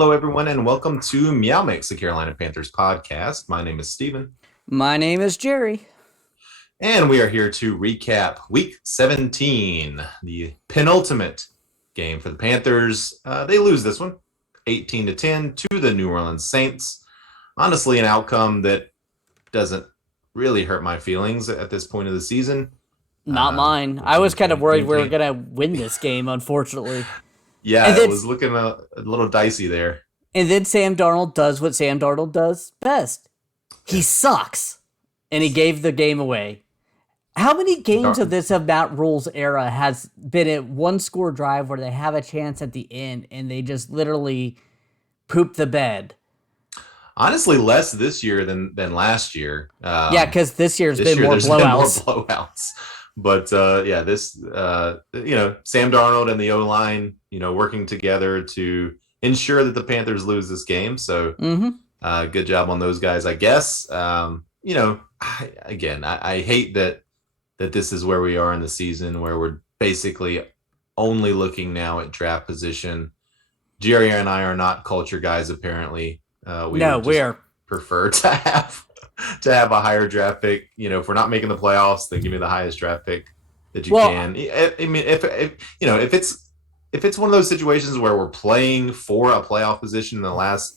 Hello, everyone, and welcome to MeowMix, the Carolina Panthers podcast. My name is Steven. My name is Jerry. And we are here to recap Week 17, the penultimate game for the Panthers. They lose this one, 18-10 to the New Orleans Saints. Honestly, an outcome that doesn't really hurt my feelings at this point of the season. Not mine. I was kind of worried we were going to win this game, unfortunately. Yeah, it was looking a little dicey there. And then Sam Darnold does what Sam Darnold does best. He sucks. And he gave the game away. How many games of Matt Rhule's era has been a one-score drive where they have a chance at the end and they just literally poop the bed? Honestly, less this year than last year. Yeah, because this year's been more blowouts. But this Sam Darnold and the O-line, working together to ensure that the Panthers lose this game. So good job on those guys, I guess. I hate that this is where we are in the season, where we're basically only looking now at draft position. Jerry and I are not culture guys, apparently. We prefer to have a higher draft pick. If we're not making the playoffs, then give me the highest draft pick that you can. I mean, if it's one of those situations where we're playing for a playoff position in the last,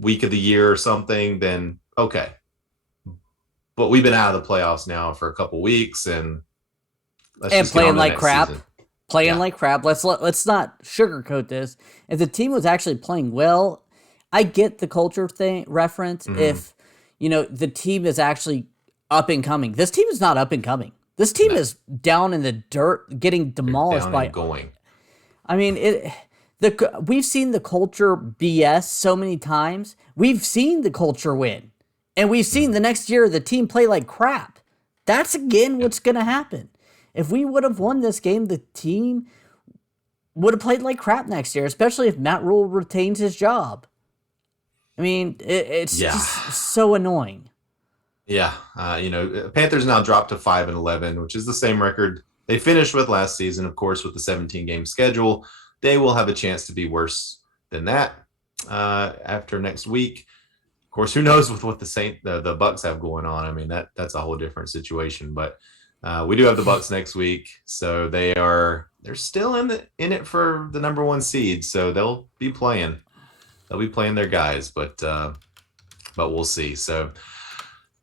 week of the year or something, then okay. But we've been out of the playoffs now for a couple weeks, and playing like crap. Like crap. Let's not sugarcoat this. If the team was actually playing well, I get the culture thing reference. If the team is actually up and coming. This team is not up and coming. This team is down in the dirt, getting demolished by going. I mean, we've seen the culture BS so many times. We've seen the culture win. And we've seen the next year the team play like crap. That's again what's going to happen. If we would have won this game, the team would have played like crap next year, especially if Matt Rhule retains his job. I mean, it's just so annoying. Yeah, Panthers now dropped to 5-11, which is the same record they finished with last season. Of course, with the 17-game schedule, they will have a chance to be worse than that after next week. Of course, who knows with what the Bucks have going on? I mean, that's a whole different situation. But we do have the Bucks next week, so they're still in it for the number one seed. So they'll be playing their guys, but we'll see. So,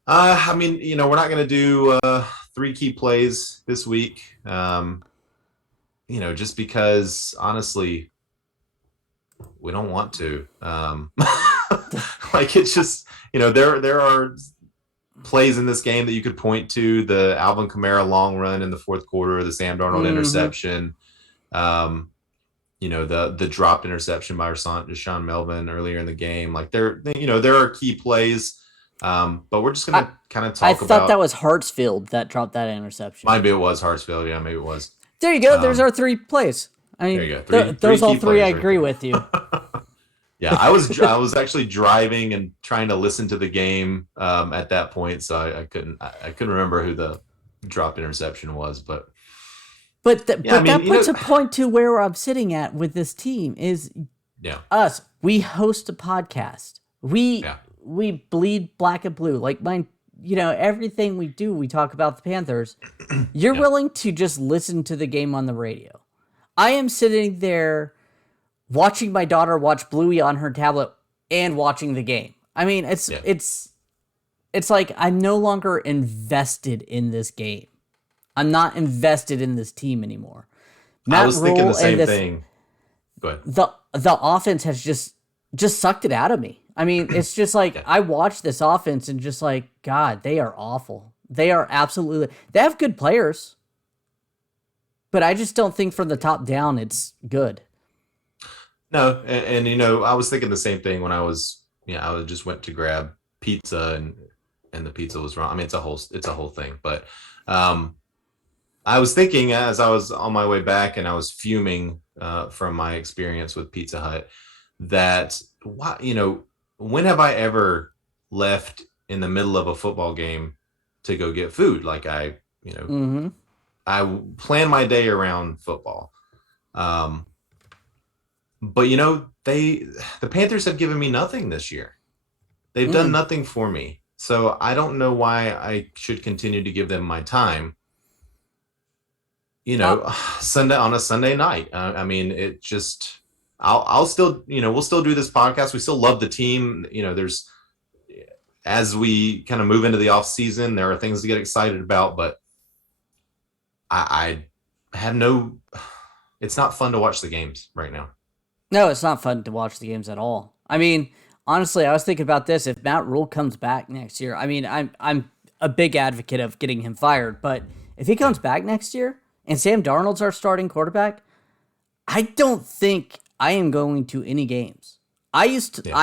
we're not going to do 3 key plays this week, just because, honestly, we don't want to. It's just, there are plays in this game that you could point to: the Alvin Kumar long run in the fourth quarter, the Sam Darnold interception, the dropped interception by Deshaun Melvin earlier in the game. There are key plays, but we're just going to kind of talk about. I thought that was Hartsfield that dropped that interception. Maybe it was Hartsfield. Yeah, maybe it was. There you go. There's our 3 plays. I mean, there you go. Those all 3, I agree with you. Yeah, I was actually driving and trying to listen to the game at that point, so I couldn't remember who the dropped interception was, but that puts a point to where I'm sitting at with this team is us. We host a podcast. We bleed black and blue. Like everything we do, we talk about the Panthers. You're willing to just listen to the game on the radio. I am sitting there watching my daughter watch Bluey on her tablet and watching the game. I mean, it's like I'm no longer invested in this game. I'm not invested in this team anymore. I was thinking the same thing. But the offense has just sucked it out of me. I mean, it's just like I watch this offense and just like, God, they are awful. They are absolutely. They have good players, but I just don't think from the top down it's good. No, and I was thinking the same thing when I just went to grab pizza and the pizza was wrong. I mean, it's a whole thing, but I was thinking as I was on my way back and I was fuming from my experience with Pizza Hut that when have I ever left in the middle of a football game to go get food? Like I plan my day around football. But the Panthers have given me nothing this year. They've done nothing for me. So I don't know why I should continue to give them my time. Sunday on a Sunday night. I mean, it just, I'll still, we'll still do this podcast. We still love the team. As we kind of move into the off season, there are things to get excited about, but I have it's not fun to watch the games right now. No, it's not fun to watch the games at all. I mean, honestly, I was thinking about this. If Matt Rhule comes back next year, I mean, I'm a big advocate of getting him fired, but if he comes back next year and Sam Darnold's our starting quarterback, I don't think I am going to any games. I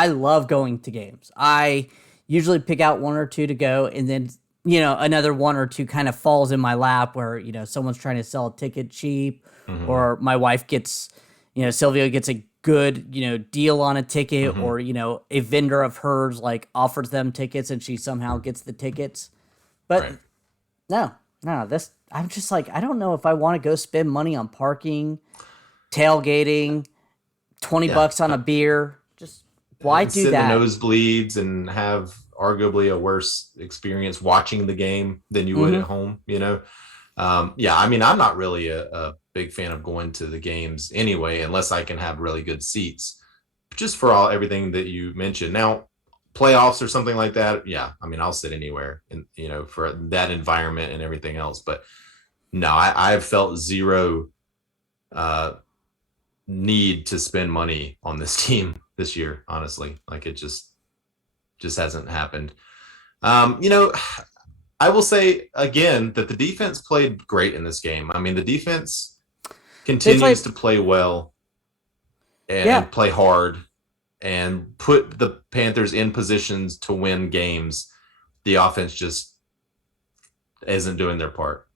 love going to games. I usually pick out one or two to go, and then, another one or two kind of falls in my lap where, someone's trying to sell a ticket cheap, or my wife gets, Sylvia gets a good, deal on a ticket, or, a vendor of hers like offers them tickets and she somehow gets the tickets. But no, I'm just like, I don't know if I want to go spend money on parking, tailgating, $20 on a beer. Just why do sit that? In the nosebleeds and have arguably a worse experience watching the game than you would at home, I mean, I'm not really a big fan of going to the games anyway, unless I can have really good seats, just for everything that you mentioned. Now, playoffs or something like that, yeah, I mean, I'll sit anywhere, and for that environment and everything else. But no, I've felt zero need to spend money on this team this year, honestly. Like, it just hasn't happened. I will say again that the defense played great in this game. I mean, the defense continues to play well and play hard and put the Panthers in positions to win games. The offense just isn't doing their part.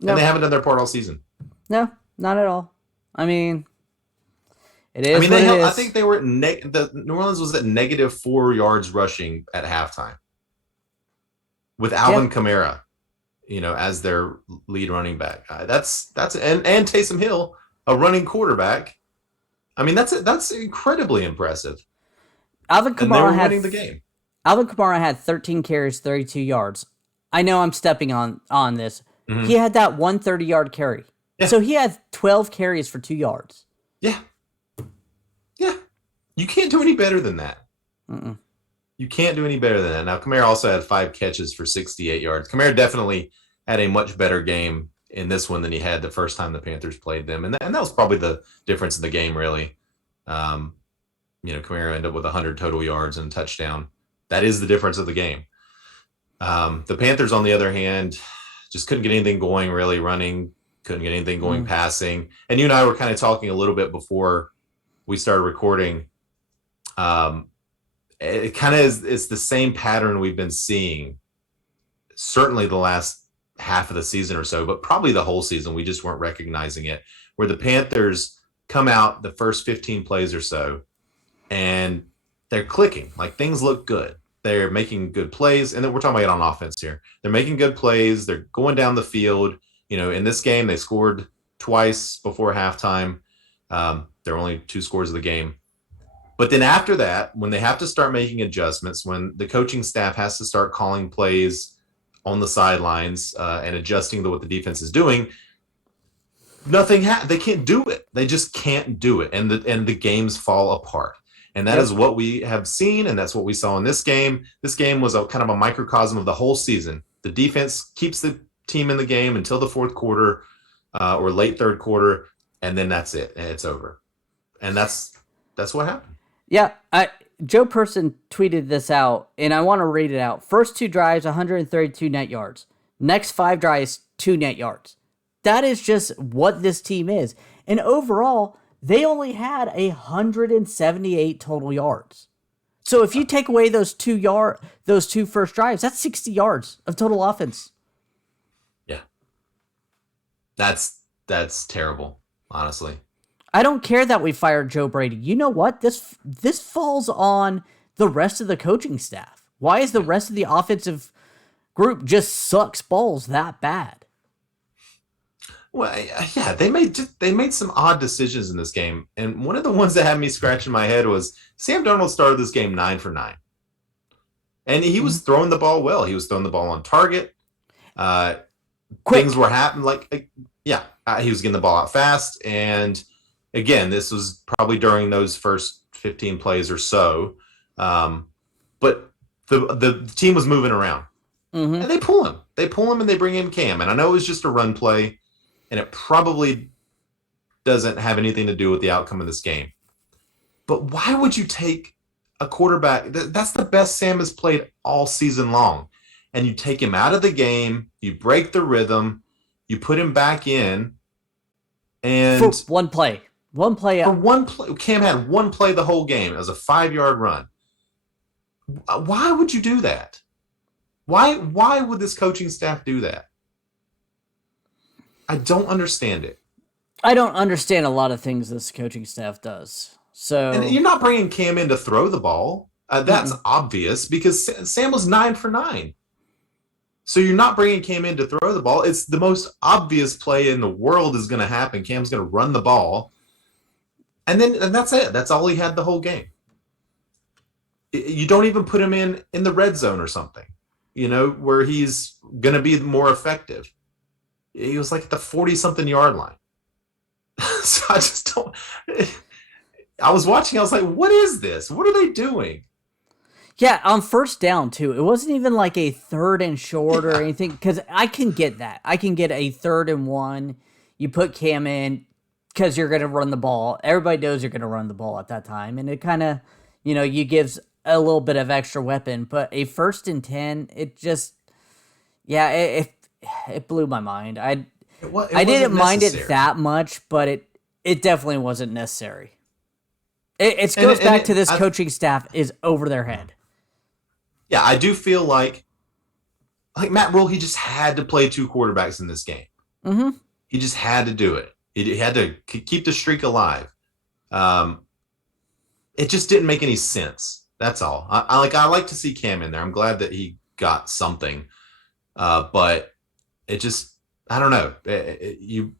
No. And they haven't done their part all season. No, not at all. I mean, it is. I mean, I think they were the New Orleans was at -4 yards rushing at halftime with Alvin Kamara, as their lead running back. That's and Taysom Hill, a running quarterback. I mean, that's incredibly impressive. Alvin Kamara had winning the game. Alvin Kamara had 13 carries, 32 yards. I know I'm stepping on this. Mm-hmm. He had that 130-yard carry. Yeah. So he had 12 carries for 2 yards. Yeah. Yeah. You can't do any better than that. Mm-mm. You can't do any better than that. Now, Kamara also had 5 catches for 68 yards. Kamara definitely had a much better game in this one than he had the first time the Panthers played them. And that was probably the difference in the game, really. Kamara ended up with 100 total yards and a touchdown. That is the difference of the game. The Panthers, on the other hand, just couldn't get anything going really running, couldn't get anything going passing. And you and I were kind of talking a little bit before we started recording. It kind of it's the same pattern we've been seeing, certainly the last half of the season or so, but probably the whole season. We just weren't recognizing it, where the Panthers come out the first 15 plays or so, and they're clicking. Like, things look good. They're making good plays, and then we're talking about it on offense here. They're making good plays. They're going down the field. In this game, they scored twice before halftime. There are only 2 scores of the game. But then after that, when they have to start making adjustments, when the coaching staff has to start calling plays on the sidelines and adjusting to what the defense is doing, they can't do it. They just can't do it, and the games fall apart. And that is what we have seen, and that's what we saw in this game. This game was a kind of a microcosm of the whole season. The defense keeps the team in the game until the fourth quarter or late third quarter, and then that's it. And it's over. And that's what happened. Yeah, Joe Person tweeted this out, and I want to read it out. First 2 drives, 132 net yards. Next 5 drives, 2 net yards. That is just what this team is. And overall, they only had 178 total yards. So if you take away those 2 first drives, that's 60 yards of total offense. Yeah. That's terrible, honestly. I don't care that we fired Joe Brady. You know what? This falls on the rest of the coaching staff. Why is the rest of the offensive group just sucks balls that bad? Well, yeah, they made some odd decisions in this game, and one of the ones that had me scratching my head was Sam Darnold started this game 9 for 9, and he was throwing the ball well. He was throwing the ball on target. Things were happening. He was getting the ball out fast, and again, this was probably during those first 15 plays or so. But the team was moving around, and they pull him. They pull him, and they bring in Cam. And I know it was just a run play, and it probably doesn't have anything to do with the outcome of this game. But why would you take a quarterback? That's the best Sam has played all season long. And you take him out of the game, you break the rhythm, you put him back in, and for one play. Cam had one play the whole game. It was a 5-yard run. Why would you do that? Why would this coaching staff do that? I don't understand it. I don't understand a lot of things this coaching staff does. So, and you're not bringing Cam in to throw the ball. That's obvious because Sam was 9 for 9. So you're not bringing Cam in to throw the ball. It's the most obvious play in the world is going to happen. Cam's going to run the ball. And that's it. That's all he had the whole game. You don't even put him in the red zone or something, where he's going to be more effective. He was like at the 40-something yard line. So I just don't. I was watching. I was like, what is this? What are they doing? Yeah, on first down, too. It wasn't even like a 3rd and short or anything, because I can get that. I can get a 3rd and 1. You put Cam in because you're going to run the ball. Everybody knows you're going to run the ball at that time, and it kind of, you gives a little bit of extra weapon. But a 1st and 10, it just, it blew my mind. I didn't mind it that much, but it definitely wasn't necessary. It goes back to this coaching staff is over their head. Yeah, I do feel like Matt Rhule, he just had to play 2 quarterbacks in this game. Mm-hmm. He just had to do it. He had to keep the streak alive. It just didn't make any sense. That's all. I like to see Cam in there. I'm glad that he got something. But it just, I don't know. You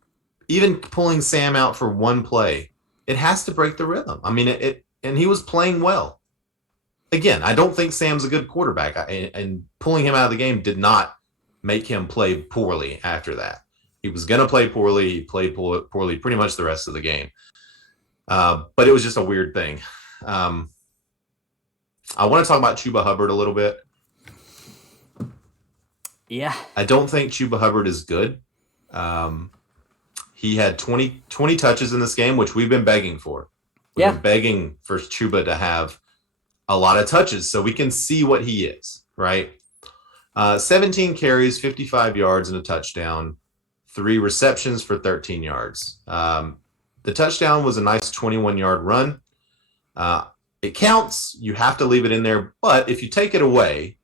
even pulling Sam out for one play, it has to break the rhythm. I mean, and he was playing well. Again, I don't think Sam's a good quarterback, and pulling him out of the game did not make him play poorly after that. He was going to play poorly. He played poorly pretty much the rest of the game. But it was just a weird thing. I want to talk about Chuba Hubbard a little bit. Yeah. I don't think Chuba Hubbard is good. He had 20 touches in this game, which we've been begging for. We've been begging for Chuba to have a lot of touches so we can see what he is, right? 17 carries, 55 yards, and a touchdown. 3 receptions for 13 yards. The touchdown was a nice 21-yard run. It counts. You have to leave it in there. But if you take it away,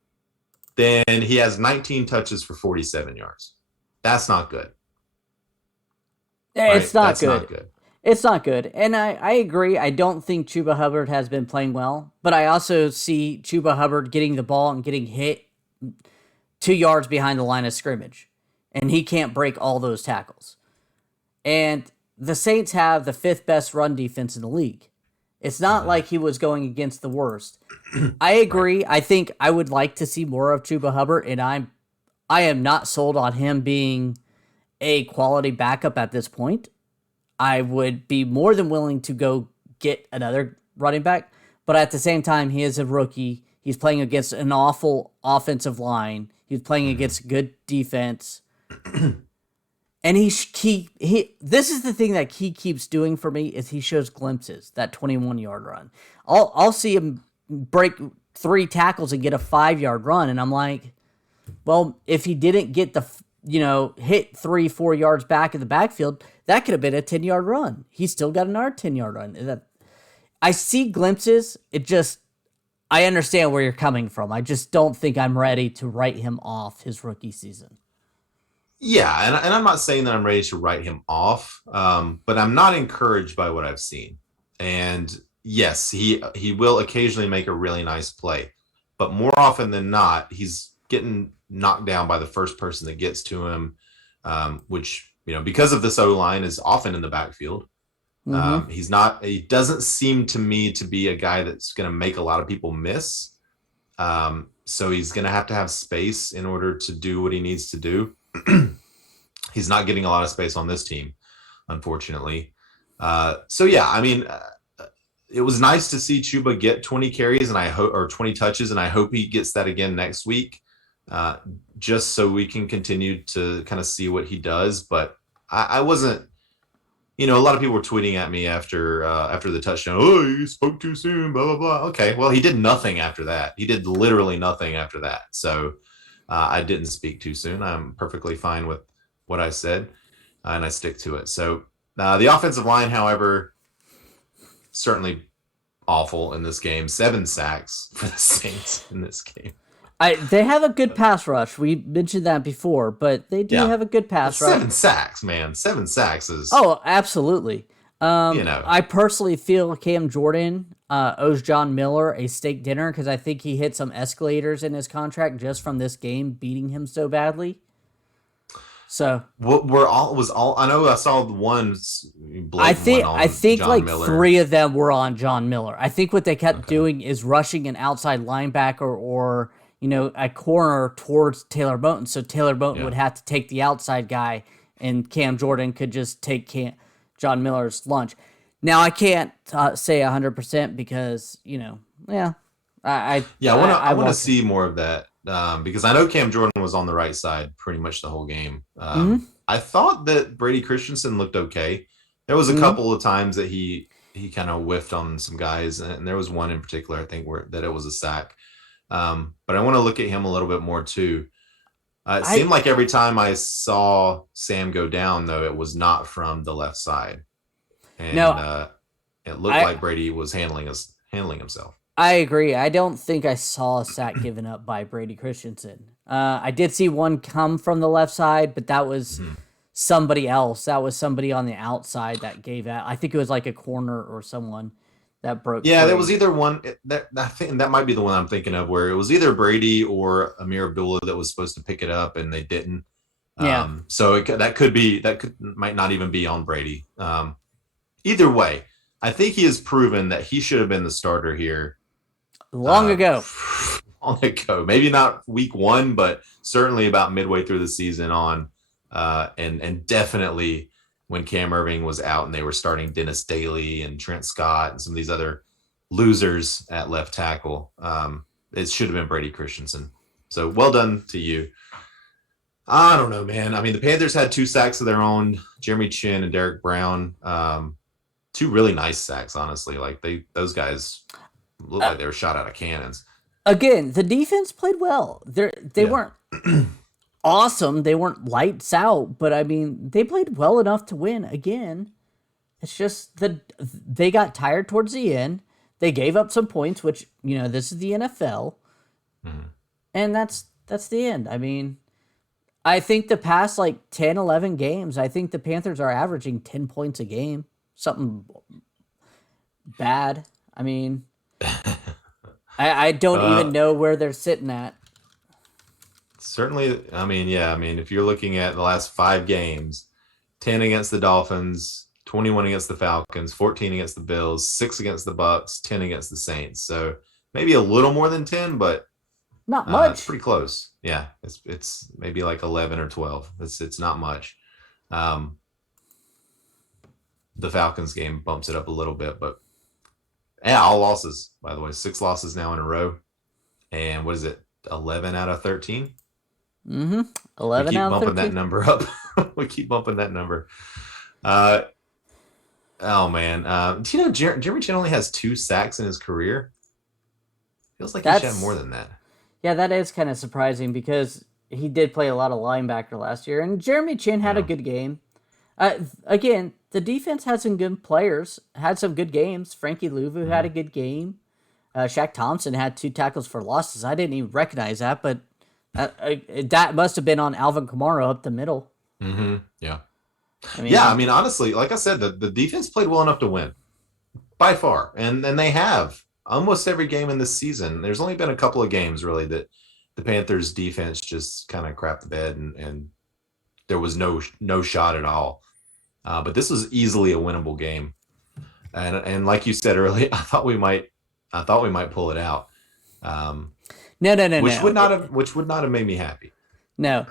then he has 19 touches for 47 yards. That's not good. Right? It's not good. It's not good. And I agree. I don't think Chuba Hubbard has been playing well. But I also see Chuba Hubbard getting the ball and getting hit 2 yards behind the line of scrimmage. And he can't break all those tackles. And the Saints have the 5th best run defense in the league. It's not like he was going against the worst. I agree. Right. I think I would like to see more of Chuba Hubbard, and I am not sold on him being a quality backup at this point. I would be more than willing to go get another running back, but at the same time, he is a rookie. He's playing against an awful offensive line. He's playing against good defense. And this is the thing that he keeps doing for me is he shows glimpses, that 21-yard run. I'll see him break 3 tackles and get a 5-yard run, and I'm like, well, if he didn't get the, hit 3-4 yards back in the backfield, that could have been a 10-yard run. He's still got another 10-yard run. I see glimpses. I understand where you're coming from. I just don't think I'm ready to write him off his rookie season. Yeah, and I'm not saying that I'm ready to write him off, but I'm not encouraged by what I've seen. And yes, he will occasionally make a really nice play, but more often than not, he's getting knocked down by the first person that gets to him, which because of this O-line is often in the backfield. Mm-hmm. He doesn't seem to me to be a guy that's going to make a lot of people miss. So he's going to have space in order to do what he needs to do. He's not getting a lot of space on this team, unfortunately. It was nice to see Chuba get 20 carries or 20 touches, and I hope he gets that again next week, just so we can continue to kind of see what he does. But I wasn't, a lot of people were tweeting at me after the touchdown. Oh, you spoke too soon, blah, blah, blah. Okay, well, he did nothing after that. He did literally nothing after that. So I didn't speak too soon. I'm perfectly fine with what I said, and I stick to it. So the offensive line, however, certainly awful in this game. 7 sacks for the Saints in this game. They have a good pass rush. We mentioned that before, but they do have a good pass rush. 7 sacks, man. 7 sacks is... Oh, absolutely. I personally feel Cam Jordan owes John Miller a steak dinner because I think he hit some escalators in his contract just from this game beating him so badly. So I know I saw the ones. I think John like Miller. 3 of them were on John Miller. I think what they kept doing is rushing an outside linebacker or a corner towards Taylor Moton. So Taylor Moton would have to take the outside guy, and Cam Jordan could just take John Miller's lunch. Now I can't say 100% because I want to see more of that. Because I know Cam Jordan was on the right side pretty much the whole game. I thought that Brady Christensen looked okay. There was a couple of times that he kind of whiffed on some guys, and there was one in particular, I think, that it was a sack. But I want to look at him a little bit more too. It seemed like every time I saw Sam go down, though, it was not from the left side. And it looked like Brady was handling himself. I agree. I don't think I saw a sack given up by Brady Christensen. I did see one come from the left side, but that was somebody else. That was somebody on the outside that gave out. I think it was like a corner or someone that broke. Yeah, there was either one. I think that might be the one I'm thinking of, where it was either Brady or Amir Abdullah that was supposed to pick it up, and they didn't. Yeah. So that might not even be on Brady. Either way, I think he has proven that he should have been the starter here. Long ago. Maybe not week 1, but certainly about midway through the season on. And definitely when Cam Irving was out and they were starting Dennis Daly and Trent Scott and some of these other losers at left tackle. It should have been Brady Christensen. So well done to you. I don't know, man. I mean, the Panthers had 2 sacks of their own, Jeremy Chin and Derek Brown. 2 really nice sacks, honestly. Like those guys looked like they were shot out of cannons. Again, the defense played well. They weren't awesome. They weren't lights out, but I mean, they played well enough to win. Again, it's just that they got tired towards the end. They gave up some points, which this is the NFL, and that's the end. I mean, I think the past 10, 11 games, I think the Panthers are averaging 10 points a game. Something bad. I mean, I don't even know where they're sitting at. Certainly, I mean, if you're looking at the last 5 games, 10 against the Dolphins, 21 against the Falcons, 14 against the Bills, 6 against the Bucks, 10 against the Saints. So maybe a little more than 10, but not much. It's pretty close. Yeah, it's maybe like 11 or 12. It's not much. The Falcons game bumps it up a little bit, but all losses, by the way. 6 losses now in a row. And what is it? 11 out of 13? 11 out of 13. We keep bumping that number up. We keep bumping that number. Oh, man. Do you know Jeremy Chin only has 2 sacks in his career? Feels like he should have more than that. Yeah, that is kind of surprising because he did play a lot of linebacker last year, and Jeremy Chin had a good game. Again, the defense had some good players, had some good games. Frankie Louvu had a good game. Shaq Thompson had 2 tackles for losses. I didn't even recognize that, but that must have been on Alvin Kumar up the middle. Mm-hmm. Yeah. I mean, honestly, like I said, the defense played well enough to win by far. And they have almost every game in this season. There's only been a couple of games really that the Panthers defense just kind of crapped the bed and there was no shot at all. But this was easily a winnable game. And like you said earlier, I thought we might pull it out. No. Which would not have made me happy. No.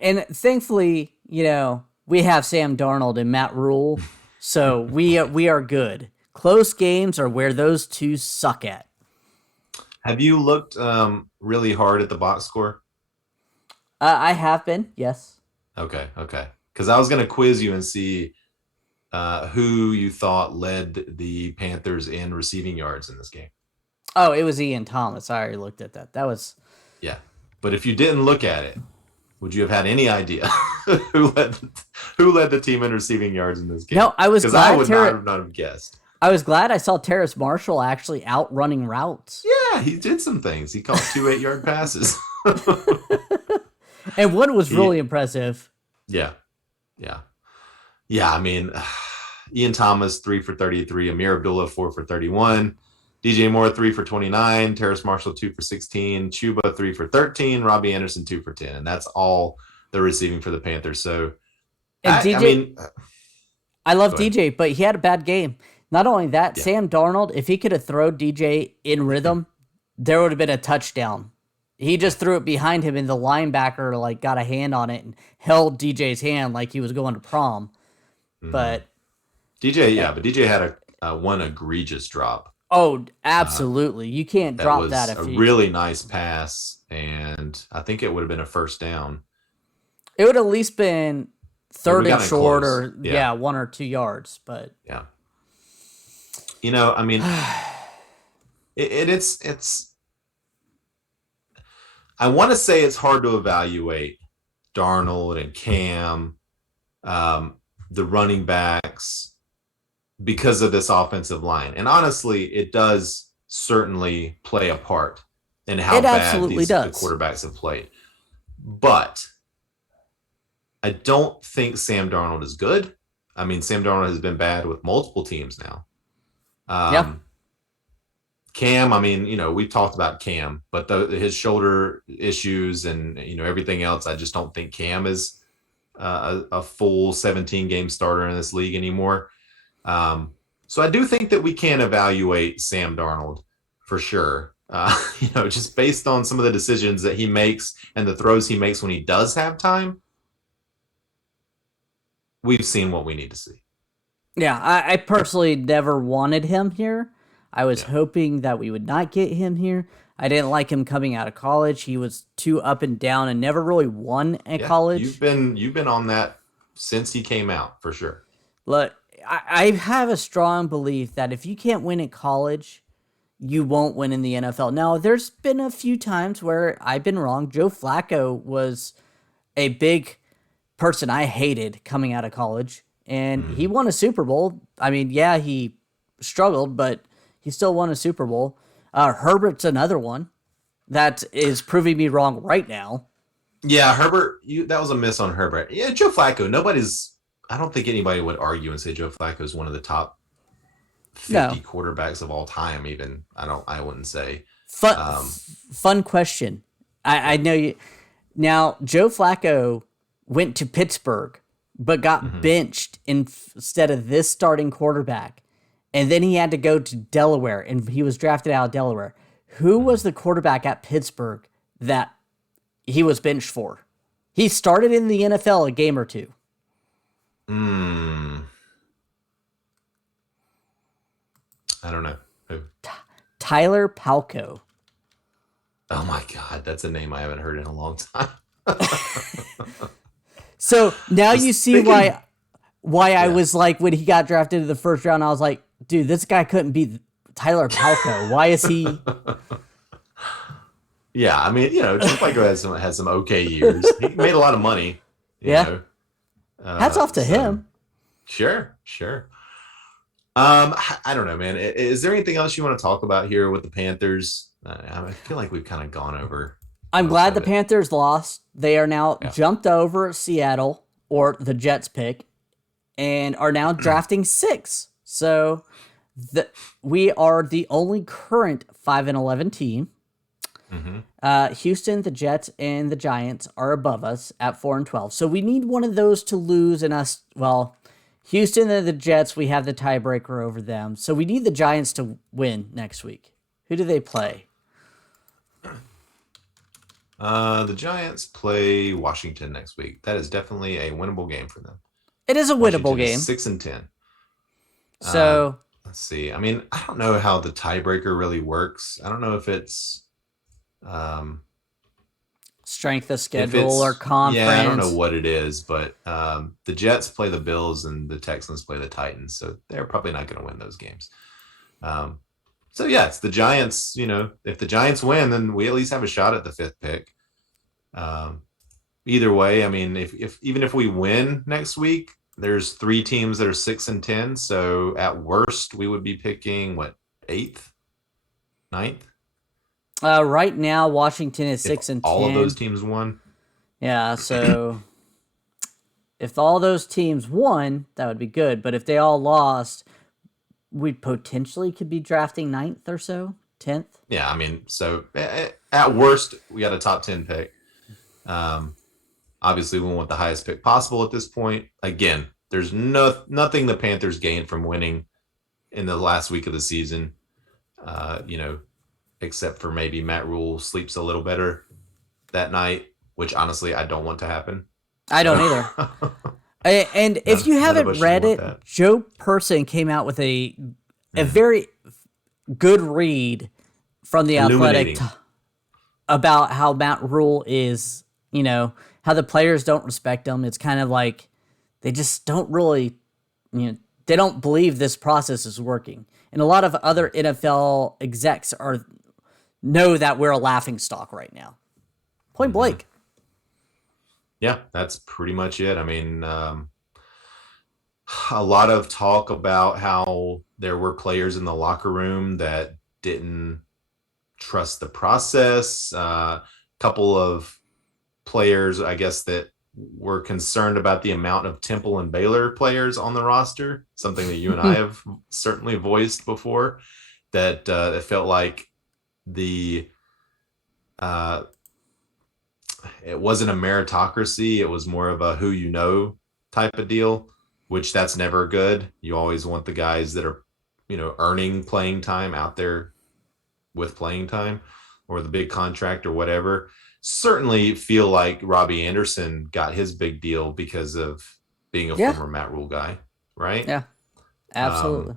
And thankfully, we have Sam Darnold and Matt Rhule, so we are good. Close games are where those two suck at. Have you looked really hard at the box score? I have been, yes. Okay. Because I was going to quiz you and see who you thought led the Panthers in receiving yards in this game. Oh, it was Ian Thomas. I already looked at that. That was... Yeah. But if you didn't look at it, would you have had any idea who led the team in receiving yards in this game? No, I was glad. Because I would not have guessed. I was glad I saw Terrace Marshall actually out running routes. Yeah, he did some things. He caught 2 8-yard passes. And one was really impressive. Yeah. I mean, Ian Thomas 3 for 33, Amir Abdullah 4 for 31, DJ Moore 3 for 29, Terrace Marshall 2 for 16, Chuba 3 for 13, Robbie Anderson 2 for 10, and that's all they're receiving for the Panthers. So, and I love DJ, but he had a bad game. Not only that, Sam Darnold, if he could have thrown DJ in rhythm, there would have been a touchdown. He just threw it behind him, and the linebacker got a hand on it and held DJ's hand like he was going to prom. But DJ had one egregious drop. Oh, absolutely! You can't drop that. That was a really nice pass, and I think it would have been a first down. It would have at least been third and short, close. or 1 or 2 yards. But yeah, I mean, it's. I want to say it's hard to evaluate Darnold and Cam, the running backs, because of this offensive line. And honestly, it does certainly play a part in how bad the quarterbacks have played. But I don't think Sam Darnold is good. I mean, Sam Darnold has been bad with multiple teams now. Cam, I mean, we've talked about Cam, but his shoulder issues and, everything else, I just don't think Cam is a full 17-game starter in this league anymore. So I do think that we can evaluate Sam Darnold for sure. Just based on some of the decisions that he makes and the throws he makes when he does have time, we've seen what we need to see. Yeah, I personally never wanted him here. I was hoping that we would not get him here. I didn't like him coming out of college. He was too up and down and never really won at college. You've been on that since he came out, for sure. Look, I have a strong belief that if you can't win at college, you won't win in the NFL. Now, there's been a few times where I've been wrong. Joe Flacco was a big person I hated coming out of college, and he won a Super Bowl. I mean, yeah, he struggled, but he still won a Super Bowl. Herbert's another one that is proving me wrong right now. Yeah, Herbert, that was a miss on Herbert. Yeah, Joe Flacco, I don't think anybody would argue and say Joe Flacco is one of the top 50 quarterbacks of all time, even. I wouldn't say. Fun question. I know you. Now, Joe Flacco went to Pittsburgh, but got benched instead of this starting quarterback. And then he had to go to Delaware, and he was drafted out of Delaware. Who was the quarterback at Pittsburgh that he was benched for? He started in the NFL a game or two. I don't know. Who? Tyler Palko. Oh my God, that's a name I haven't heard in a long time. So now you see why I was like, when he got drafted in the first round, I was like, dude, this guy couldn't beat Tyler Palko. Why is he? Yeah, I mean, Joe Flacco has some okay years. He made a lot of money. Hats off to him. Sure. I don't know, man. Is there anything else you want to talk about here with the Panthers? I feel like we've kind of gone over. I'm glad the Panthers lost. They are now jumped over Seattle, or the Jets pick, and are now drafting 6. So we are the only current 5-11 team. Houston, the Jets, and the Giants are above us at 4-12. So we need one of those to lose, and us. Well, Houston and the Jets, we have the tiebreaker over them. So we need the Giants to win next week. Who do they play? The Giants play Washington next week. That is definitely a winnable game for them. It is a winnable game. 6-10. So let's see. I mean, I don't know how the tiebreaker really works. I don't know if it's strength of schedule or conference. Yeah, I don't know what it is, but the Jets play the Bills and the Texans play the Titans, so they're probably not going to win those games. So yeah, it's the Giants. If the Giants win, then we at least have a shot at the 5th pick. Either way, I mean, if even if we win next week, there's 3 teams that are 6-10. So at worst, we would be picking what, 8th, 9th? Right now, Washington is 6-10. All of those teams won. Yeah, so if all those teams won, that would be good. But if they all lost, we potentially could be drafting 9th or so, 10th. Yeah, I mean, so at worst, we got a top 10 pick. Obviously, we want the highest pick possible at this point. Again, there's nothing the Panthers gained from winning in the last week of the season, except for maybe Matt Rhule sleeps a little better that night, which honestly, I don't want to happen. I don't either. And if you haven't read it, Joe Person came out with a very good read from The Athletic about how Matt Rhule is, how the players don't respect him. It's kind of like they just don't really, they don't believe this process is working. And a lot of other NFL execs know that we're a laughingstock right now. Point blank. Yeah, that's pretty much it. I mean, a lot of talk about how there were players in the locker room that didn't trust the process. A couple of players, I guess, that were concerned about the amount of Temple and Baylor players on the roster, something that you and I have certainly voiced before, that it felt like it wasn't a meritocracy. It was more of a who you know type of deal, which that's never good. You always want the guys that are, earning playing time out there with playing time or the big contract or whatever. Certainly feel like Robbie Anderson got his big deal because of being a former Matt Rhule guy, right? Yeah, absolutely.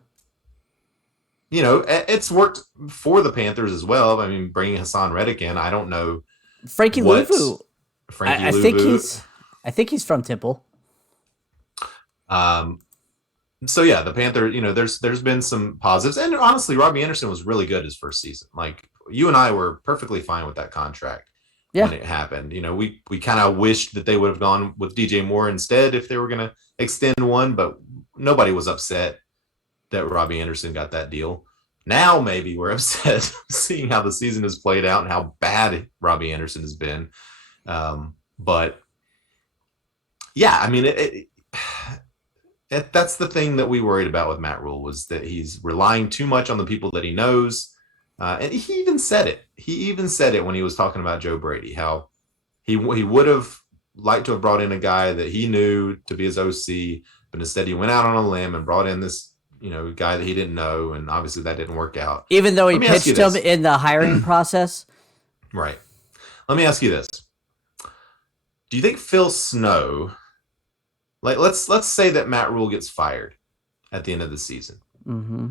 It's worked for the Panthers as well. I mean, bringing Hassan Reddick in, I don't know. Frankie Louvu. I think he's from Temple. So yeah, the Panther, there's been some positives, and honestly, Robbie Anderson was really good his first season. Like, you and I were perfectly fine with that contract when it happened. We kind of wished that they would have gone with DJ Moore instead if they were going to extend one, but nobody was upset that Robbie Anderson got that deal. Now maybe we're upset seeing how the season has played out and how bad Robbie Anderson has been. But yeah, I mean, that's the thing that we worried about with Matt Rhule, was that he's relying too much on the people that he knows. And he even said it. He even said it when he was talking about Joe Brady, how he would have liked to have brought in a guy that he knew to be his OC, but instead he went out on a limb and brought in this, guy that he didn't know, and obviously that didn't work out. Even though he pitched him in the hiring process? Right. Let me ask you this. Do you think Phil Snow, let's say that Matt Rhule gets fired at the end of the season. Mm-hmm.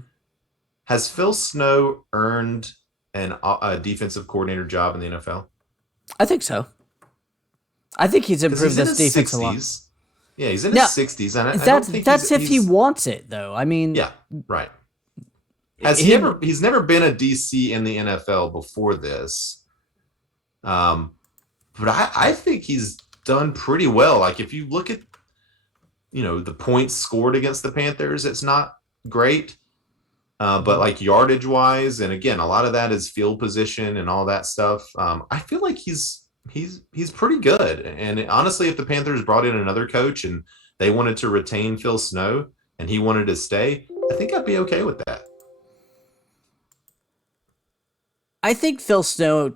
Has Phil Snow earned a defensive coordinator job in the NFL? I think so. I think he's improved this defense a lot. Yeah, he's in his 60s, and I don't think that's if he wants it, though. I mean, yeah, right. He's never been a DC in the NFL before this, but I think he's done pretty well. Like, if you look at, the points scored against the Panthers, it's not great, but like yardage wise, and again, a lot of that is field position and all that stuff. I feel like he's pretty good. And honestly, if the Panthers brought in another coach and they wanted to retain Phil Snow and he wanted to stay, I think I'd be okay with that. I think Phil Snow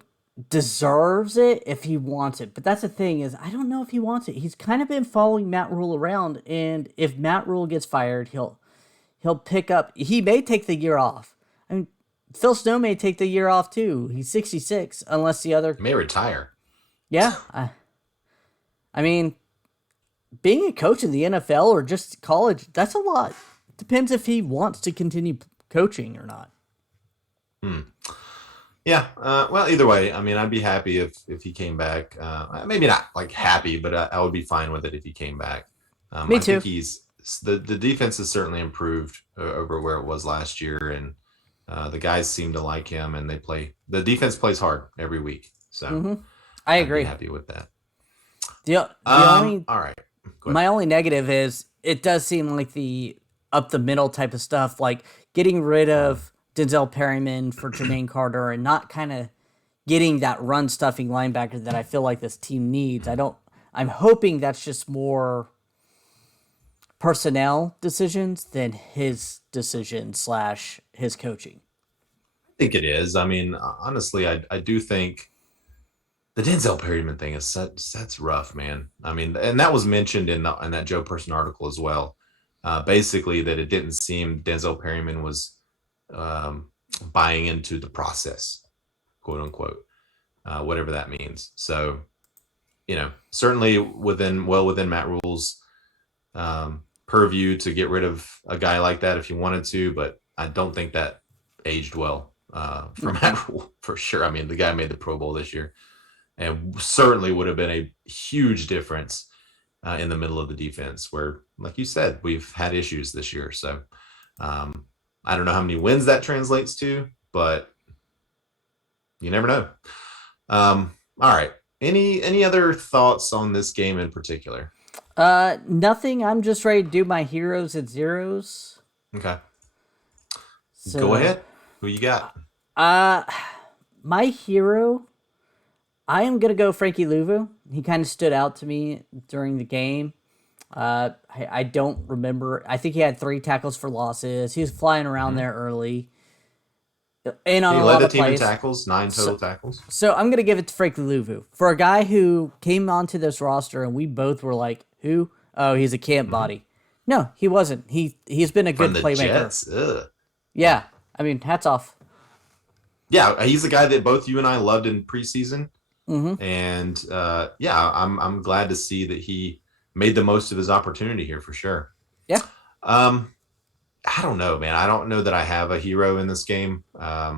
deserves it if he wants it. But that's the thing is, I don't know if he wants it. He's kind of been following Matt Rhule around, and if Matt Rhule gets fired, he'll pick up. He may take the year off. I mean, Phil Snow may take the year off too. He's 66, unless the other he may retire. Yeah, I mean, being a coach in the NFL or just college, that's a lot. Depends if he wants to continue coaching or not. Yeah. Well, either way, I mean, I'd be happy if he came back. Maybe not like happy, but I would be fine with it if he came back. Me too. I think the defense has certainly improved over where it was last year, and the guys seem to like him, and the defense plays hard every week. So I agree. I'd be happy with that. The all right. My only negative is it does seem like the up the middle type of stuff, like getting rid of Denzel Perryman for Jermaine Carter and not kind of getting that run stuffing linebacker that I feel like this team needs. I'm hoping that's just more personnel decisions than his decision / his coaching. I think it is. I mean, honestly, I do think the Denzel Perryman thing that's rough, man. I mean, and that was mentioned in that Joe Person article as well. Basically, that it didn't seem Denzel Perryman was buying into the process, quote unquote, whatever that means. So, certainly within Matt Rhule's purview to get rid of a guy like that if he wanted to, but I don't think that aged well for Matt Rhule for sure. I mean, the guy made the Pro Bowl this year, and certainly would have been a huge difference in the middle of the defense where, like you said, we've had issues this year. So I don't know how many wins that translates to, but you never know. All right. Any other thoughts on this game in particular? Nothing. I'm just ready to do my heroes and zeros. Okay. So, go ahead. Who you got? My hero, I am going to go Frankie Louvu. He kind of stood out to me during the game. I don't remember. I think he had 3 tackles for losses. He was flying around there early. And on he a led lot the of team plays. in tackles, 9 total tackles. So I'm going to give it to Frankie Louvu. For a guy who came onto this roster and we both were like, who? Oh, he's a camp body. No, he wasn't. He's been a good playmaker. Jets? Ugh. Yeah. I mean, hats off. Yeah, he's a guy that both you and I loved in preseason. And I'm glad to see that he made the most of his opportunity here for sure. Yeah. I don't know, man. I don't know that I have a hero in this game. I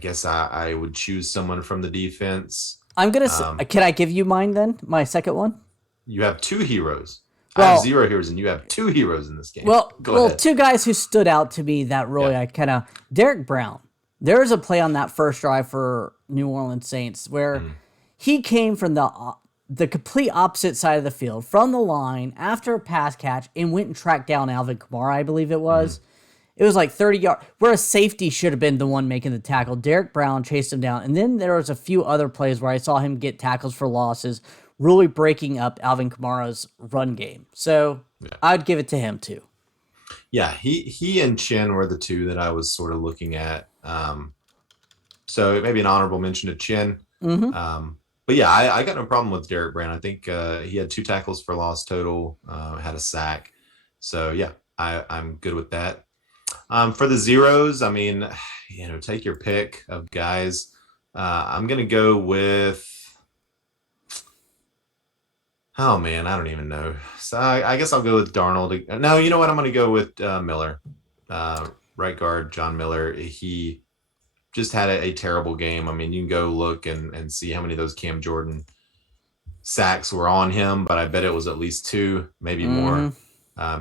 guess I would choose someone from the defense. I'm going to can I give you mine then? My second one? You have 2 heroes. Well, I have 0 heroes, and you have 2 heroes in this game. Well, Go ahead. 2 guys who stood out to me that really I kind of... Derek Brown. There was a play on that first drive for New Orleans Saints where he came from the complete opposite side of the field, from the line, after a pass catch, and went and tracked down Alvin Kumar, I believe it was. It was like 30 yards, where a safety should have been the one making the tackle. Derek Brown chased him down. And then there was a few other plays where I saw him get tackles for losses, really breaking up Alvin Kamara's run game. So I'd give it to him too. Yeah, he and Chin were the 2 that I was sort of looking at. So maybe an honorable mention to Chin. But yeah, I got no problem with Derek Brown. I think he had 2 tackles for loss total, had a sack. So yeah, I'm good with that. For the zeros, I mean, take your pick of guys. I'm going to go with, oh man, I don't even know. So I guess I'll go with Darnold. No, you know what? I'm going to go with Miller, right guard, John Miller. He just had a terrible game. I mean, you can go look and see how many of those Cam Jordan sacks were on him, but I bet it was at least 2, maybe more.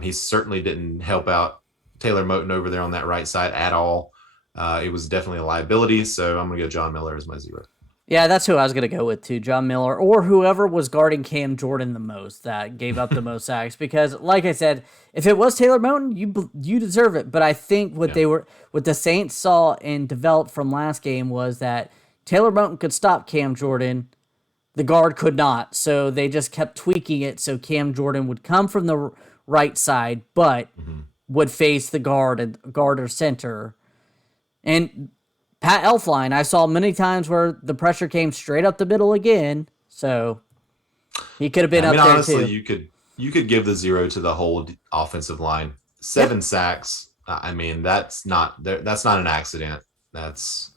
He certainly didn't help out Taylor Moton over there on that right side at all. It was definitely a liability, so I'm going to go John Miller as my 0. Yeah, that's who I was going to go with too, John Miller, or whoever was guarding Cam Jordan the most that gave up the most sacks. Because, like I said, if it was Taylor Moton, you deserve it. But I think what the Saints saw and developed from last game was that Taylor Moton could stop Cam Jordan, the guard could not. So they just kept tweaking it so Cam Jordan would come from the right side, but would face the guard or center. And Pat Elflein, I saw many times where the pressure came straight up the middle again. So he could have been up there honestly, too. You could give the 0 to the whole offensive line. 7 sacks. That's not an accident. That's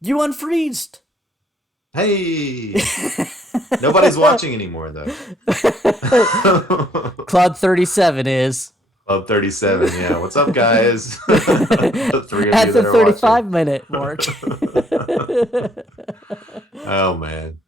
you unfreezed. Hey, nobody's watching anymore though. Club 37 is. Club 37. Yeah. What's up, guys? The 3 of at the 35-minute mark. Oh man.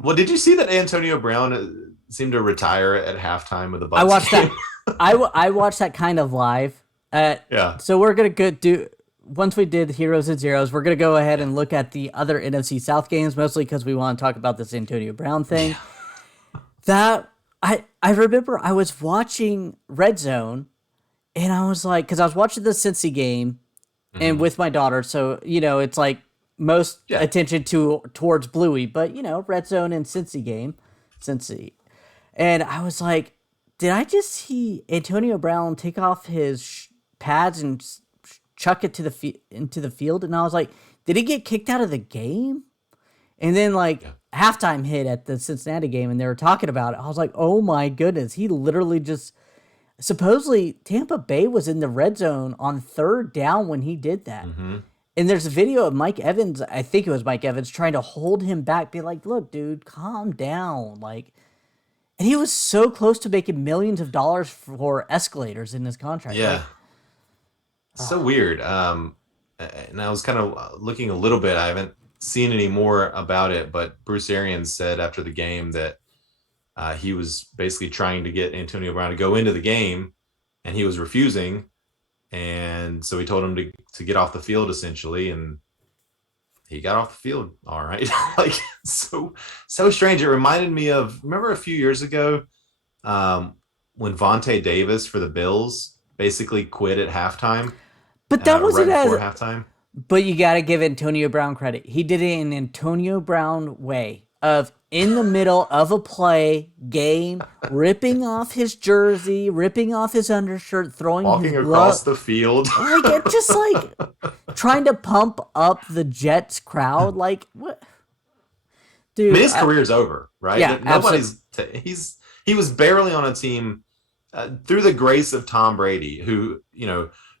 Well, did you see that Antonio Brown seemed to retire at halftime of the Bucs? I watched game? That. I watched that kind of live. So we're gonna do. Once we did Heroes and Zeros, we're gonna go ahead and look at the other NFC South games, mostly because we want to talk about this Antonio Brown thing. Yeah. That I remember I was watching Red Zone, and I was like, because I was watching the Cincy game, and with my daughter, so it's like most attention towards Bluey, but Red Zone and Cincy game, and I was like, did I just see Antonio Brown take off his pads and chuck it into the field? And I was like, did he get kicked out of the game? And then halftime hit at the Cincinnati game, and they were talking about it. I was like, oh my goodness, he literally just supposedly Tampa Bay was in the red zone on 3rd down when he did that. And there's a video of Mike Evans, I think it was Mike Evans, trying to hold him back, be like, look, dude, calm down. And he was so close to making millions of dollars for escalators in his contract. Yeah. So weird. And I was kind of looking a little bit. I haven't seen any more about it, but Bruce Arians said after the game that he was basically trying to get Antonio Brown to go into the game, and he was refusing. And so he told him to get off the field, essentially, and he got off the field. All right. so strange. It reminded me of, remember a few years ago when Vontae Davis for the Bills basically quit at halftime? But that wasn't right before halftime. But you got to give Antonio Brown credit. He did it in Antonio Brown way of in the middle of a play game, ripping off his jersey, ripping off his undershirt, walking across the field, just trying to pump up the Jets crowd. What, dude? His career's over, right? Yeah, nobody's. He was barely on a team through the grace of Tom Brady, who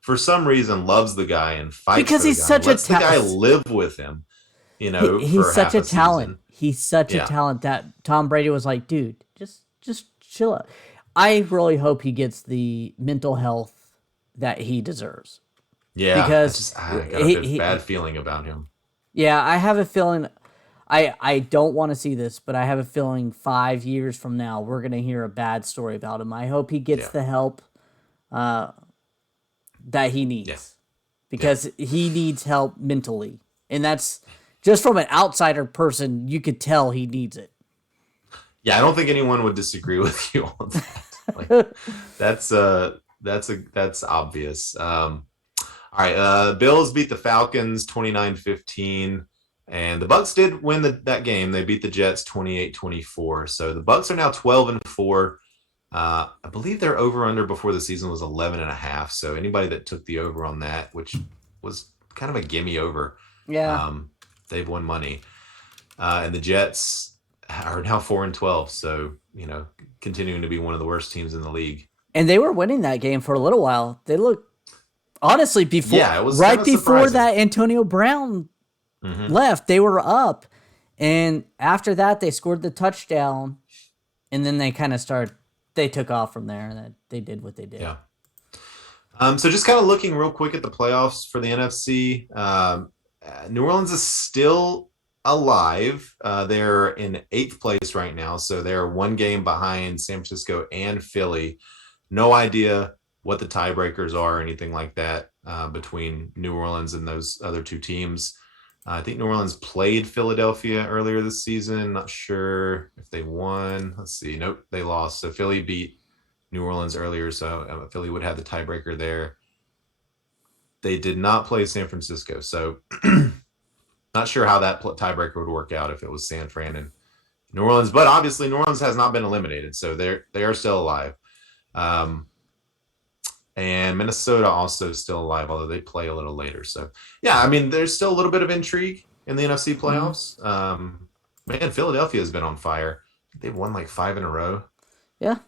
for some reason loves the guy and fights because he's such a talent. The guy live with him. He's such a talent. He's such a talent that Tom Brady was like, dude, just chill out. I really hope he gets the mental health that he deserves. Yeah, because I got a bad feeling about him. Yeah, I have a feeling. I don't want to see this, but I have a feeling 5 years from now we're gonna hear a bad story about him. I hope he gets the help that he needs, because he needs help mentally, and that's. Just from an outsider person, you could tell he needs it. Yeah, I don't think anyone would disagree with you on that. That's obvious. All right, Bills beat the Falcons 29-15, and the Bucs did win that game. They beat the Jets 28-24. So the Bucs are now 12-4. I believe their over/under before the season was 11.5. So anybody that took the over on that, which was kind of a gimme over. Yeah. They've won money. And the Jets are now 4-12. So, continuing to be one of the worst teams in the league. And they were winning that game for a little while. They looked, honestly, before it was right before that Antonio Brown left, they were up. And after that, they scored the touchdown. And then they kind of they took off from there, and they did what they did. Yeah. So just kind of looking real quick at the playoffs for the NFC. New Orleans is still alive. They're in 8th place right now, so they're 1 game behind San Francisco and Philly. No idea what the tiebreakers are or anything like that between New Orleans and those other 2 teams. I think New Orleans played Philadelphia earlier this season. Not sure if they won. Let's see. Nope, they lost. So Philly beat New Orleans earlier, so Philly would have the tiebreaker there. They did not play San Francisco, so not sure how that tiebreaker would work out if it was San Fran and New Orleans. But obviously, New Orleans has not been eliminated, so they are still alive. And and Minnesota also still alive, although they play a little later. So, yeah, I mean, there's still a little bit of intrigue in the NFC playoffs. Man, Philadelphia has been on fire. They've won like 5 in a row. Yeah.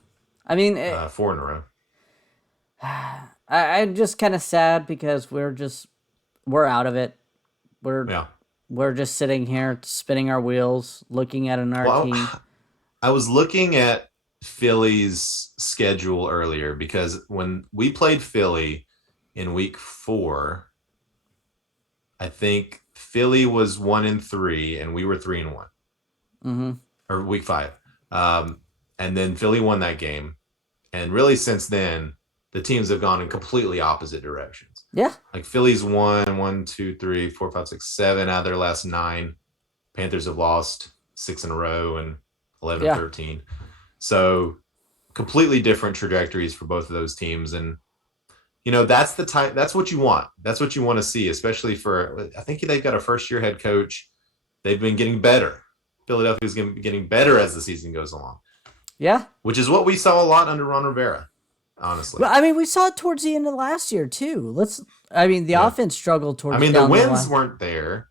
I mean, 4 in a row. I'm just kind of sad because we're out of it. We're just sitting here spinning our wheels, looking at another team. I was looking at Philly's schedule earlier because when we played Philly in week 4, I think Philly was 1-3 and we were 3-1. Mm-hmm. Or week 5. And then Philly won that game. And really since then, the teams have gone in completely opposite directions. Yeah. Like Philly's won 1, 2, 3, 4, 5, 6, 7 out of their last 9. Panthers have lost 6 in a row and 11, 13. So completely different trajectories for both of those teams. And, you know, that's what you want. That's what you want to see, especially I think they've got a first-year head coach. They've been getting better. Philadelphia's getting better as the season goes along. Yeah. Which is what we saw a lot under Ron Rivera, honestly. Well, I mean, we saw it towards the end of last year, too. The offense struggled towards the wins weren't there.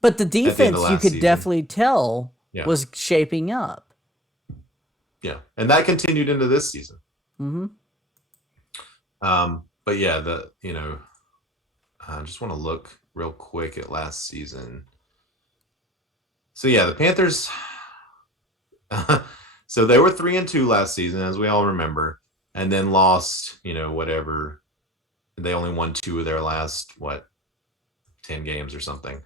But the defense, you could definitely tell, was shaping up. Yeah, and that continued into this season. Mm-hmm. But yeah, I just want to look real quick at last season. So yeah, the Panthers. So they were 3-2 last season, as we all remember, and then lost. Whatever. They only won 2 of their last 10 games or something.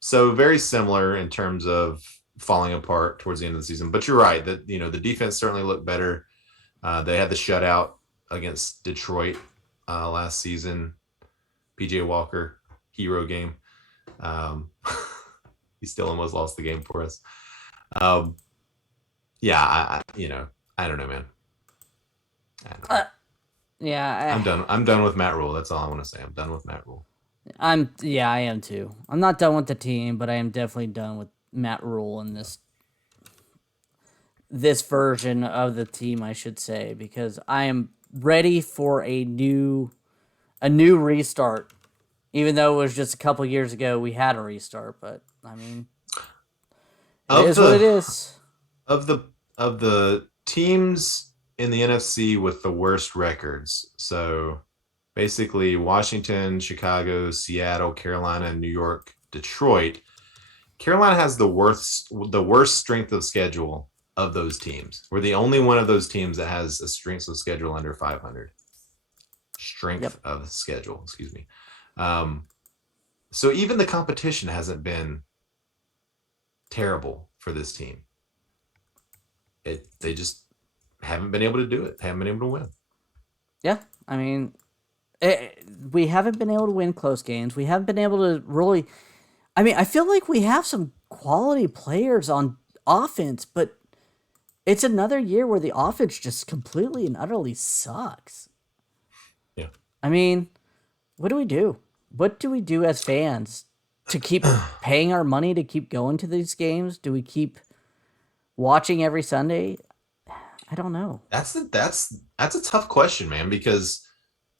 So very similar in terms of falling apart towards the end of the season. But you're right that the defense certainly looked better. They had the shutout against Detroit last season. PJ Walker, hero game. He still almost lost the game for us. Yeah, I don't know, man. I'm done with Matt Rhule. That's all I want to say. I'm done with Matt Rhule. I am too. I'm not done with the team, but I am definitely done with Matt Rhule and this version of the team, I should say, because I am ready for a new restart. Even though it was just a couple years ago we had a restart, but I mean, it is what it is. Of the teams in the NFC with the worst records, so basically Washington, Chicago, Seattle, Carolina, and New York, Detroit. Carolina has the worst strength of schedule of those teams. We're the only one of those teams that has a strength of schedule under 500. Strength of schedule, excuse me. So even the competition hasn't been terrible for this team. They just haven't been able to do it. Haven't been able to win. Yeah, I mean, we haven't been able to win close games. We haven't been able to really. I mean, I feel like we have some quality players on offense, but it's another year where the offense just completely and utterly sucks. Yeah. I mean, what do we do? What do we do as fans to keep paying our money to keep going to these games? Do we keep watching every Sunday? I don't know. That's a tough question, man, because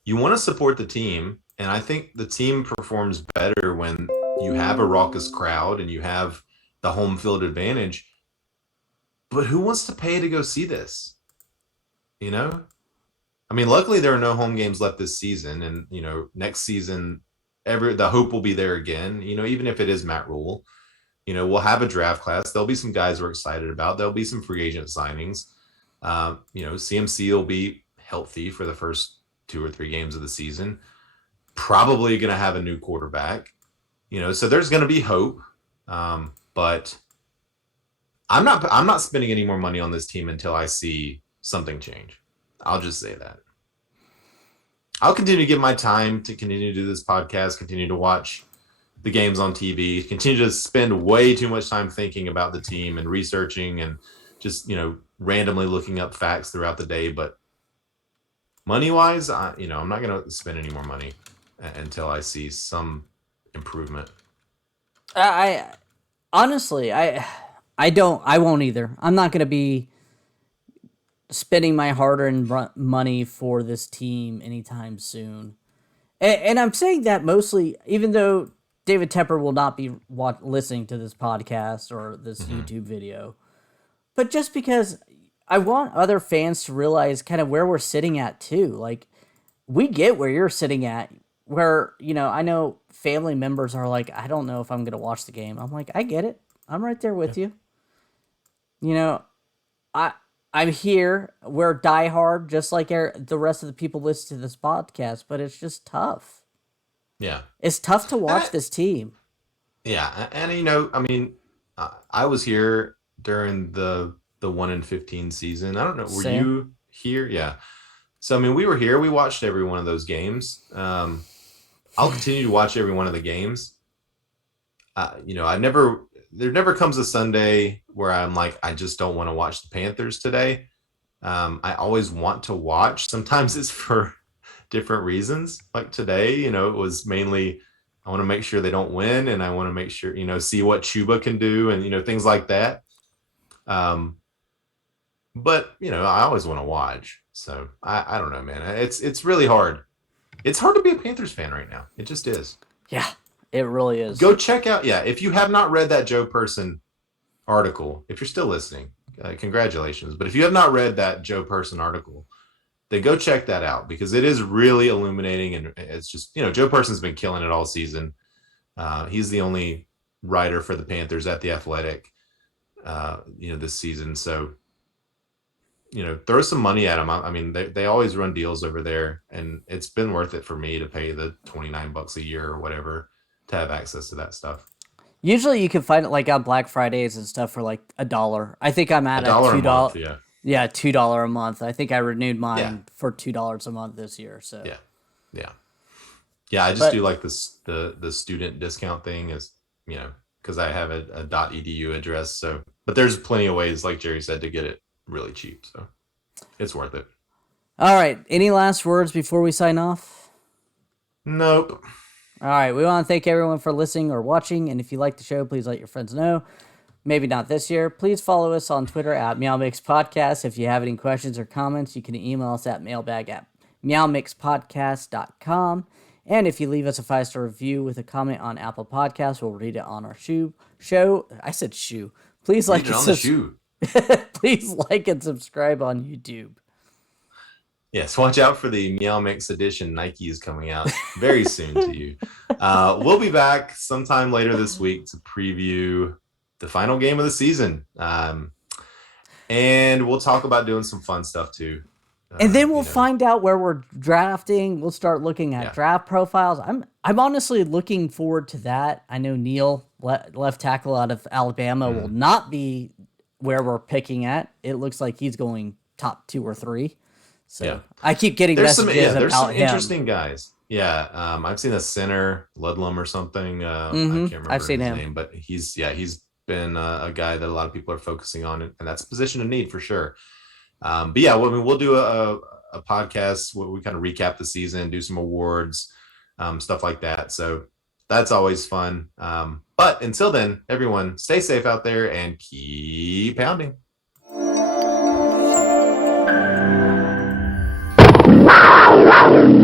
you want to support the team, and I think the team performs better when you have a raucous crowd and you have the home field advantage. But who wants to pay to go see this? I mean, luckily there are no home games left this season, and next season, the hope will be there again. Even if it is Matt Rhule, we'll have a draft class. There'll be some guys we're excited about. There'll be some free agent signings. CMC will be healthy for the first 2 or 3 games of the season. Probably going to have a new quarterback. So there's going to be hope. But I'm not spending any more money on this team until I see something change. I'll just say that. I'll continue to give my time to continue to do this podcast, continue to watch the games on TV, continue to spend way too much time thinking about the team and researching and just, randomly looking up facts throughout the day. But money-wise, I'm not going to spend any more money until I see some improvement. I honestly, I won't either. I'm not going to be spending my hard-earned money for this team anytime soon. And I'm saying that mostly, even though David Tepper will not be listening to this podcast or this YouTube video, but just because I want other fans to realize kind of where we're sitting at too. Like, we get where you're sitting at, where, I know family members are like, I don't know if I'm going to watch the game. I'm like, I get it. I'm right there with you. I'm here. We're diehard, just like the rest of the people listening to this podcast, but it's just tough. Yeah. It's tough to watch this team. Yeah. And, I was here during the 1-15 season. I don't know. Were you here? Yeah. So, we were here. We watched every one of those games. I'll continue to watch every one of the games. There never comes a Sunday where I'm like, I just don't want to watch the Panthers today. I always want to watch. Sometimes it's for different reasons. Like today, it was mainly, I want to make sure they don't win, and I want to make sure, see what Chuba can do, and, things like that. But, I always want to watch. So I don't know, man. It's really hard. It's hard to be a Panthers fan right now. It just is. Yeah. It really is. Go check out. Yeah. If you have not read that Joe Person article, if you're still listening, congratulations. But if you have not read that Joe Person article, then go check that out, because it is really illuminating. And it's just, Joe Person's been killing it all season. He's the only writer for the Panthers at The Athletic, this season. So, throw some money at them. They always run deals over there, and it's been worth it for me to pay the $29 a year or whatever to have access to that stuff. Usually you can find it like on Black Fridays and stuff for like $1. I think I'm at $2. Yeah, $2 a month. I think I renewed mine for $2 a month this year. So I just do like this the student discount thing, is because I have a .edu address. So, but there's plenty of ways, like Jerry said, to get it really cheap. So it's worth it. All right. Any last words before we sign off? Nope. All right, we want to thank everyone for listening or watching, and if you like the show, please let your friends know. Maybe not this year. Please follow us on Twitter at MeowMix Podcast. If you have any questions or comments, you can email us at mailbag@meowmixpodcast.com. And if you leave us a 5-star review with a comment on Apple Podcasts, we'll read it on our show. I said shoe. Please like Please like and subscribe on YouTube. Yes, watch out for the MeowMix edition Nikes coming out very soon to you. We'll be back sometime later this week to preview the final game of the season. And we'll talk about doing some fun stuff too. And then we'll find out where we're drafting. We'll start looking at draft profiles. I'm honestly looking forward to that. I know Neil, left tackle out of Alabama, will not be where we're picking at. It looks like he's going top 2 or 3. So I keep getting messages there's about some him. Interesting guys. Yeah, I've seen a center, Ludlum or something. I can't remember I've seen his him. name, but he's been a guy that a lot of people are focusing on, and that's a position of need for sure. But yeah, we'll do a podcast where we kind of recap the season, do some awards, stuff like that. So that's always fun. But until then, everyone, stay safe out there and keep pounding. Wow.